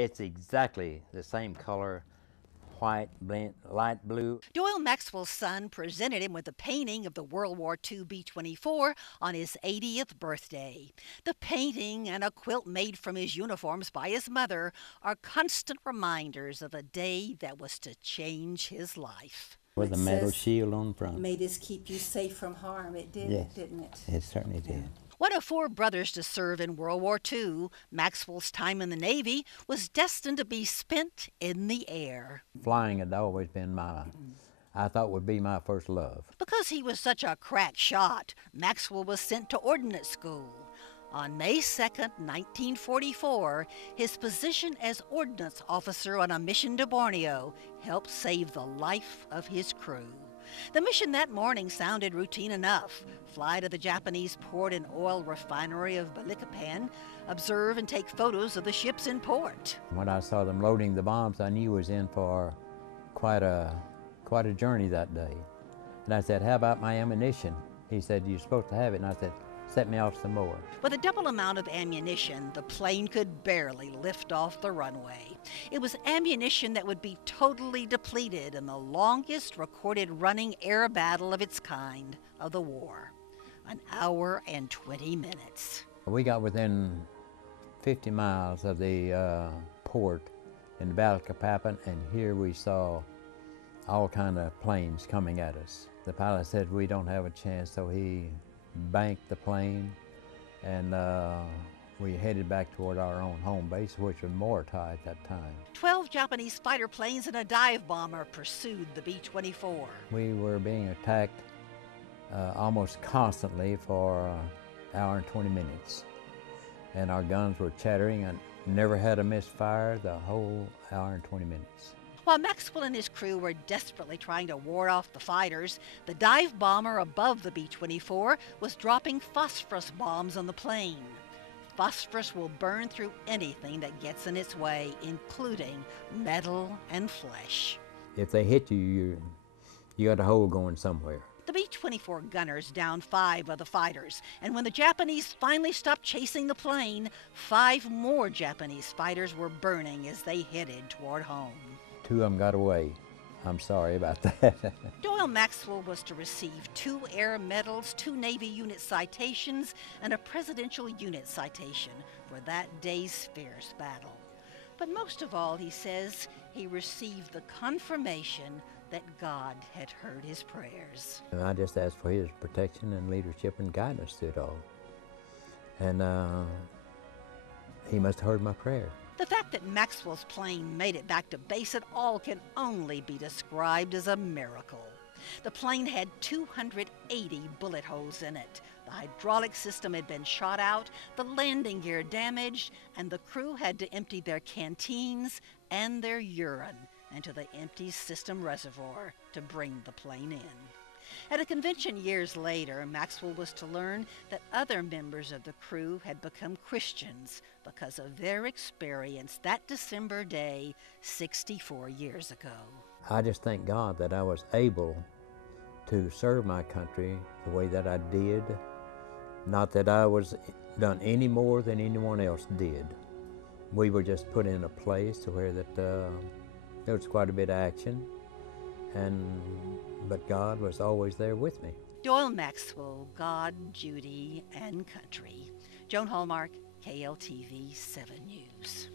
It's exactly the same color, white, light blue. Doyle Maxwell's son presented him with a painting of the World War II B-24 on his 80th birthday. The painting and a quilt made from his uniforms by his mother are constant reminders of a day that was to change his life. With a metal shield on front. May this keep you safe from harm. It did, Yes, didn't it? it certainly did. One of four brothers to serve in World War II, Maxwell's time in the Navy was destined to be spent in the air. Flying had always been I thought would be my first love. Because he was such a crack shot, Maxwell was sent to ordnance school. On May 2nd, 1944, his position as ordnance officer on a mission to Borneo helped save the life of his crew. The mission that morning sounded routine enough. Fly to the Japanese port and oil refinery of Balikpapan, observe and take photos of the ships in port. When I saw them loading the bombs, I knew I was in for quite a journey that day. And I said, how about my ammunition? He said, you're supposed to have it. And I said, set me off some more. With a double amount of ammunition, the plane could barely lift off the runway. It was ammunition that would be totally depleted in the longest recorded running air battle of its kind of the war. An hour and 20 minutes. We got within 50 miles of the port in Balikpapan, and here we saw all kind of planes coming at us. The pilot said we don't have a chance, so he banked the plane, and we headed back toward our own home base, which was Morotai at that time. 12 Japanese fighter planes and a dive bomber pursued the B-24. We were being attacked almost constantly for an hour and 20 minutes. And our guns were chattering and never had a misfire the whole hour and 20 minutes. While Maxwell and his crew were desperately trying to ward off the fighters, the dive bomber above the B-24 was dropping phosphorus bombs on the plane. Phosphorus will burn through anything that gets in its way, including metal and flesh. If they hit you, you got a hole going somewhere. The B-24 gunners downed 5 of the fighters, and when the Japanese finally stopped chasing the plane, 5 more Japanese fighters were burning as they headed toward home. 2 of them got away. I'm sorry about that. Doyle Maxwell was to receive 2 Air Medals, 2 Navy Unit citations, and a Presidential Unit citation for that day's fierce battle. But most of all, he says, he received the confirmation that God had heard his prayers. And I just asked for his protection and leadership and guidance through it all. And he must have heard my prayer. The fact that Maxwell's plane made it back to base at all can only be described as a miracle. The plane had 280 bullet holes in it. The hydraulic system had been shot out, the landing gear damaged, and the crew had to empty their canteens and their urine into the empty system reservoir to bring the plane in. At a convention years later, Maxwell was to learn that other members of the crew had become Christians because of their experience that December day 64 years ago. I just thank God that I was able to serve my country the way that I did. Not that I was done any more than anyone else did. We were just put in a place to where that there was quite a bit of action, but God was always there with me. Doyle Maxwell, God, Judy, and Country. Joan Hallmark, KLTV 7 News.